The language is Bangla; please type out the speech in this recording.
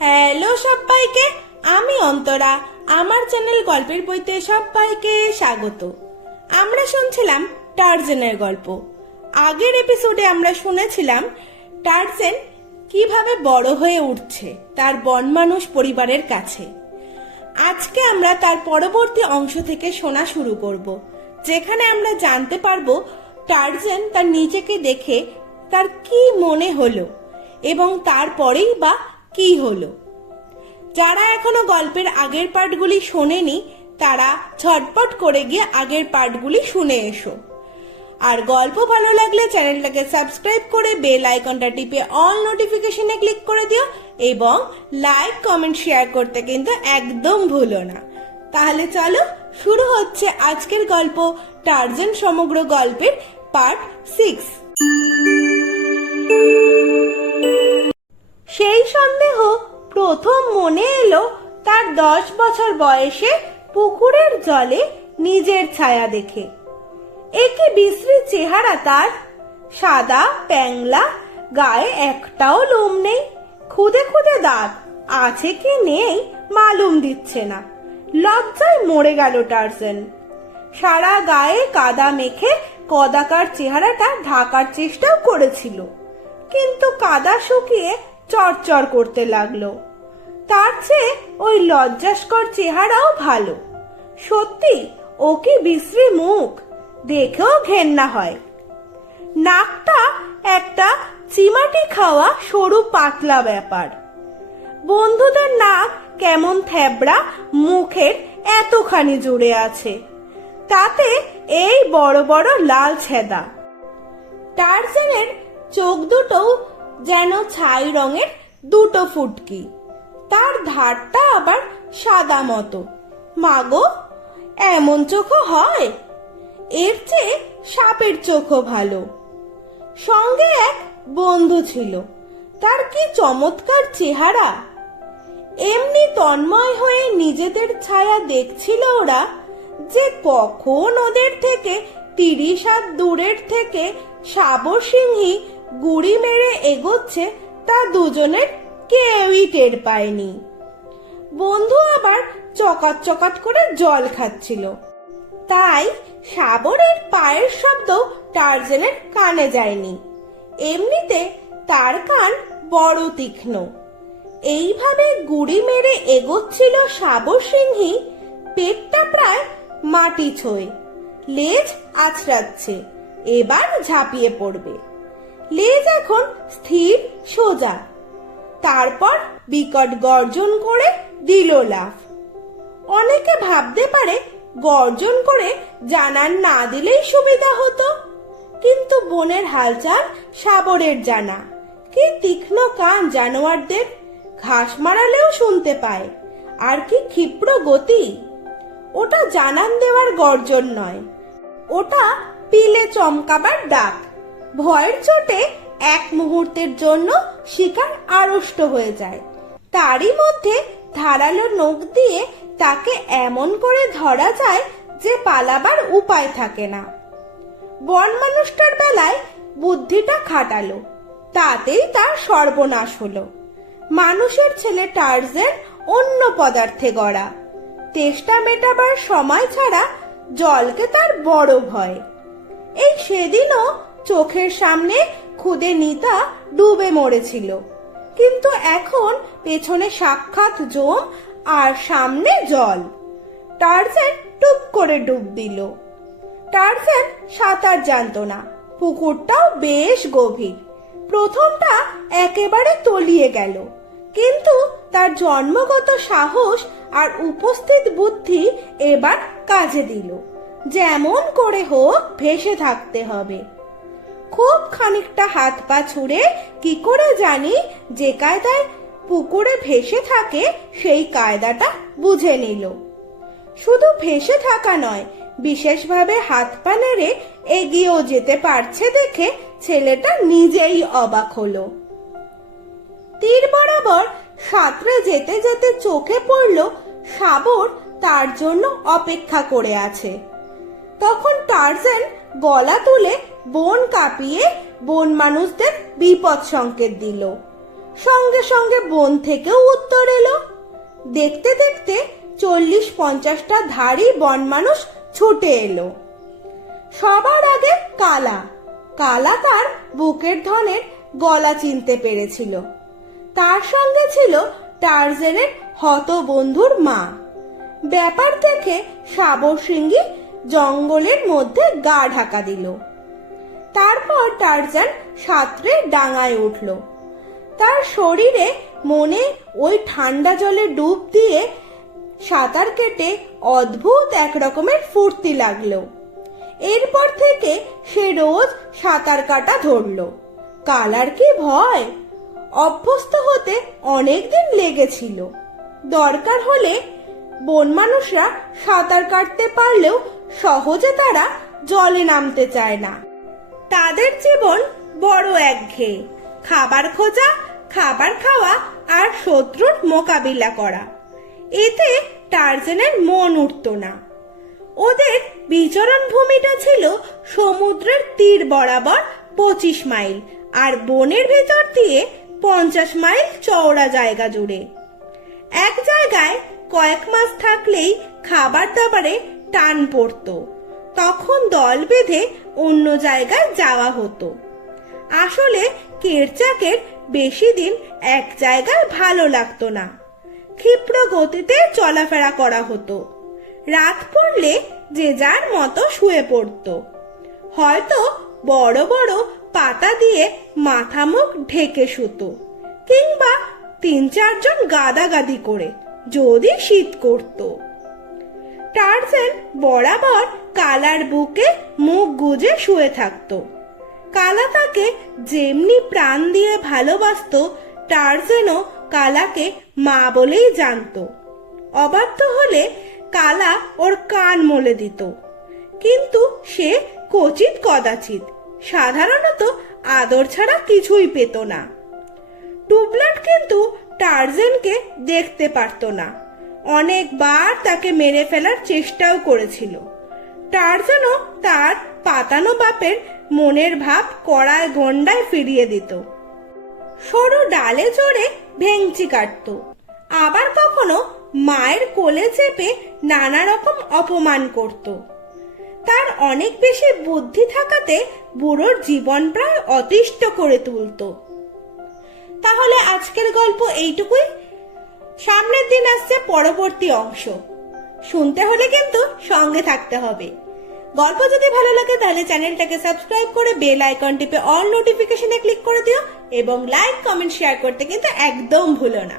হ্যালো সবাইকে, আমি অন্তরা। আমার চ্যানেল গল্পের বইতে সবাইকে স্বাগত। আমরা শুনছিলাম টারজানের গল্প। আগের এপিসোডে আমরা শুনেছিলাম টারজান কিভাবে বড় হয়ে উঠছে তার বনমানুষ পরিবারের কাছে। আজকে আমরা তার পরবর্তী অংশ থেকে শোনা শুরু করব, যেখানে আমরা জানতে পারবো টারজান তার নিজেকে দেখে তার কি মনে হলো এবং তারপরেই বা কি হলো। যারা এখনো গল্পের আগের পার্টগুলি শোনেনি তারা ঝটপট করে গিয়ে আগের পার্টগুলি শুনে এসো। আর গল্প ভালো লাগলে চ্যানেলটাকে সাবস্ক্রাইব করে বেল আইকনটা টিপে অল নোটিফিকেশনে ক্লিক করে দিও এবং লাইক কমেন্ট শেয়ার করতে কিন্তু একদম ভুলো না। তাহলে চলো, শুরু হচ্ছে আজকের গল্প, টারজান সমগ্র গল্পের পার্ট 6। সেই সন্দেহ প্রথম মনে এলো তার 10 বছর বয়সে পুকুরের জলে নিজের ছায়া দেখে। একে বিশ্রী চেহারা তার, সাদা প্যাংলা, গায়ে একটাও লোম নেই, খুদে খুদে দাঁত, আছে কি নেই মালুম দিচ্ছে না। লজ্জায় মরে গেল টারজান। সারা গায়ে কাদা মেখে কদাকার চেহারাটা ঢাকার চেষ্টাও করেছিল, কিন্তু কাদা শুকিয়ে চরচর করতে লাগলো। তার চেয়ে ওই লজ্জাস্কর চেহারাও ভালো। সত্যি ও কি বিশ্রী মুখ, দেখেও ঘেন্না হয়। নাকটা একটা চিমাটি খাওয়া সরু পাতলা ব্যাপার। বন্ধুদের নাক কেমন থ্যাবড়া, মুখের এতখানি জুড়ে আছে, তাতে এই বড় বড় লাল ছেদা। টারজানের চোখ দুটো যেন ছাই রঙের দুটো ফুটকি, তার ধারটা আবার সাদা মতো। মাগো, এমন চোখও হয়? এর চেয়ে সাপের চোখও ভালো। সঙ্গে এক বন্ধু ছিল, তার কি চমৎকার চেহারা। এমনি তন্ময় হয়ে নিজেদের ছায়া দেখছিল ওরা যে কখন ওদের থেকে 30 হাত দূরের থেকে সাবর সিংহী গুড়ি মেরে এগোচ্ছে তা দুজনের কেউই টের পায়নি। বন্ধু আবার চকাট চকাট করে জল খাচ্ছিল, তাই সাবরের পায়ের শব্দ টারজানের কানে যায়নি। এমনিতে তার কান বড় তীক্ষ্ণ। এইভাবে গুড়ি মেরে এগোচ্ছিল সাবর সিংহী, পেটটা প্রায় মাটি ছোঁয়, লেজ আছড়াচ্ছে, এবার ঝাঁপিয়ে পড়বে। লেজ এখন স্থির সোজা, তারপর বিকট গর্জন করে দিল লাফ। অনেকে ভাবতে পারে গর্জন করে জানান না দিলেই সুবিধা হতো, কিন্তু বনের হালচাল সাবরের জানা। কি তীক্ষ্ণ কান জানোয়ারদের, ঘাস মারালেও শুনতে পায়। আর কি ক্ষিপ্র গতি। ওটা জানান দেওয়ার গর্জন নয়, ওটা পিলে চমকাবার ডাক। ভয়ের চোটে এক মুহূর্তের জন্য শিকার আড়ষ্ট হয়ে যায়, তারই মধ্যে ধারালো নখ দিয়ে তাকে এমন করে ধরা যায় যে পালাবার উপায় থাকে না। বন মানুষটার বেলায় বুদ্ধিটা খাটালো, তাতেই তার সর্বনাশ হলো। মানুষের ছেলে টারজান অন্য পদার্থে গড়া, তেষ্টা মেটাবার সময় ছাড়া জলকে তার বড় ভয়। এই সেদিনও চোখের সামনে খুদে নিতা ডুবে মরেছিল, কিন্তু এখন পেছনে সাক্ষাৎ জম আর সামনে জল। টারজান টুপ করে ডুব দিল। টারজান সাঁতার জানতো না, পুকুরটাও বেশ গভীর। প্রথমটা একেবারে তলিয়ে গেল, কিন্তু তার জন্মগত সাহস আর উপস্থিত বুদ্ধি এবার কাজে দিল। যেমন করে হোক ভেসে থাকতে হবে। খুব খানিকটা হাত পা ছুঁড়ে কি করে জানি যে কায়দায় পুকুরে ভেসে থাকে সেই কায়দাটা বুঝে নিল। শুধু ভেসে থাকা নয়, বিশেষভাবে হাত পা নেড়ে এগিয়েও যেতে পারছে দেখে ছেলেটা নিজেই অবাক হলো। তীর বরাবর সাঁতরে যেতে যেতে চোখে পড়ল সাবর তার জন্য অপেক্ষা করে আছে। তখন টারজান গলা তুলে বন কাঁপিয়ে বন মানুষদের বিপদ সংকেত দিল। সঙ্গে সঙ্গে বন থেকেও উত্তর এলো। দেখতে দেখতে 40-50টা ধাড়ি বন মানুষ ছুটে এলো। সবার আগে কালা। কালা তার বুকের ধনের গলা চিনতে পেরেছিল। তার সঙ্গে ছিল টারজানের হতবন্ধুর মা। ব্যাপার দেখে শাবর সিংহী জঙ্গলের মধ্যে গা ঢাকা দিল। তারপর টারজান সাঁতরে ডাঙায় উঠল। তার শরীরে মনে ওই ঠান্ডা জলে ডুব দিয়ে সাঁতার কেটে অদ্ভুত এক রকমের ফুর্তি লাগলো। এরপর থেকে সে রোজ সাঁতার কাটা ধরল। কালার কি ভয়! অভ্যস্ত হতে অনেকদিন লেগেছিল। দরকার হলে বন মানুষরা সাঁতার কাটতে পারলেও সহজে তারা জলে নামতে চায় না। তাদের জীবন বড় একঘেয়ে, খাবার খোঁজা, খাবার খাওয়া আর শত্রুর মোকাবিলা করা। এতে টারজানের মন উঠত না। ওদের বিচরণ ভূমিটা ছিল সমুদ্রের তীর বরাবর 25 মাইল আর বনের ভেতর দিয়ে 50 মাইল চওড়া জায়গা জুড়ে। এক জায়গায় কয়েক মাস থাকলেই খাবার দাবারে টান পড়তো। তখন দল বেঁধে অন্য জায়গায় যাওয়া হতো। আসলে কেরচাকের বেশি দিন এক জায়গায় ভালো লাগতো না। ক্ষিপ্র গতিতে চলাফেরা করা হতো। রাত পড়লে যে যার মতো শুয়ে পড়তো। হয়তো বড় বড় পাতা দিয়ে মাথা মুখ ঢেকে শুতো, কিংবা 3-4 জন গাদাগাদি করে যদি শীত করত। টারজান বরাবর কালার বুকে মুখ গুজে শুয়ে থাকতো। কালা তাকে যেমনি প্রাণ দিয়ে ভালোবাসতো, টারজানও কালাকে মা বলেই জানতো। অবাধ্য হলে কালা ওর কান মলে দিত, কিন্তু সে কচিত কদাচিৎ, সাধারণত আদর ছাড়া কিছুই পেত না। টুবলাট কিন্তু টারজানকে দেখতে পারত না। অনেকবার তাকে মেরে ফেলার চেষ্টাও করেছিল। টারজানও তার পাতানো বাপের মনের ভাব কড়ায় গন্ডায় ফিরিয়ে দিত। সরু ডালে চড়ে ভেংচি কাটত, আবার কখনো মায়ের কোলে চেপে নানা রকম অপমান করত। তার অনেক বেশি বুদ্ধি থাকাতে বুড়োর জীবন প্রায় অতিষ্ঠ করে তুলত। তাহলে আজকের গল্প এইটুকুই। সামনের দিন আসছে পরবর্তী অংশ। শুনতে হলে কিন্তু সঙ্গে থাকতে হবে। গল্প যদি ভালো লাগে তাহলে চ্যানেলটাকে সাবস্ক্রাইব করে বেল আইকন টিপে অল নোটিফিকেশনে ক্লিক করে দিও এবং লাইক, কমেন্ট, শেয়ার করতে কিন্তু একদম ভুলো না।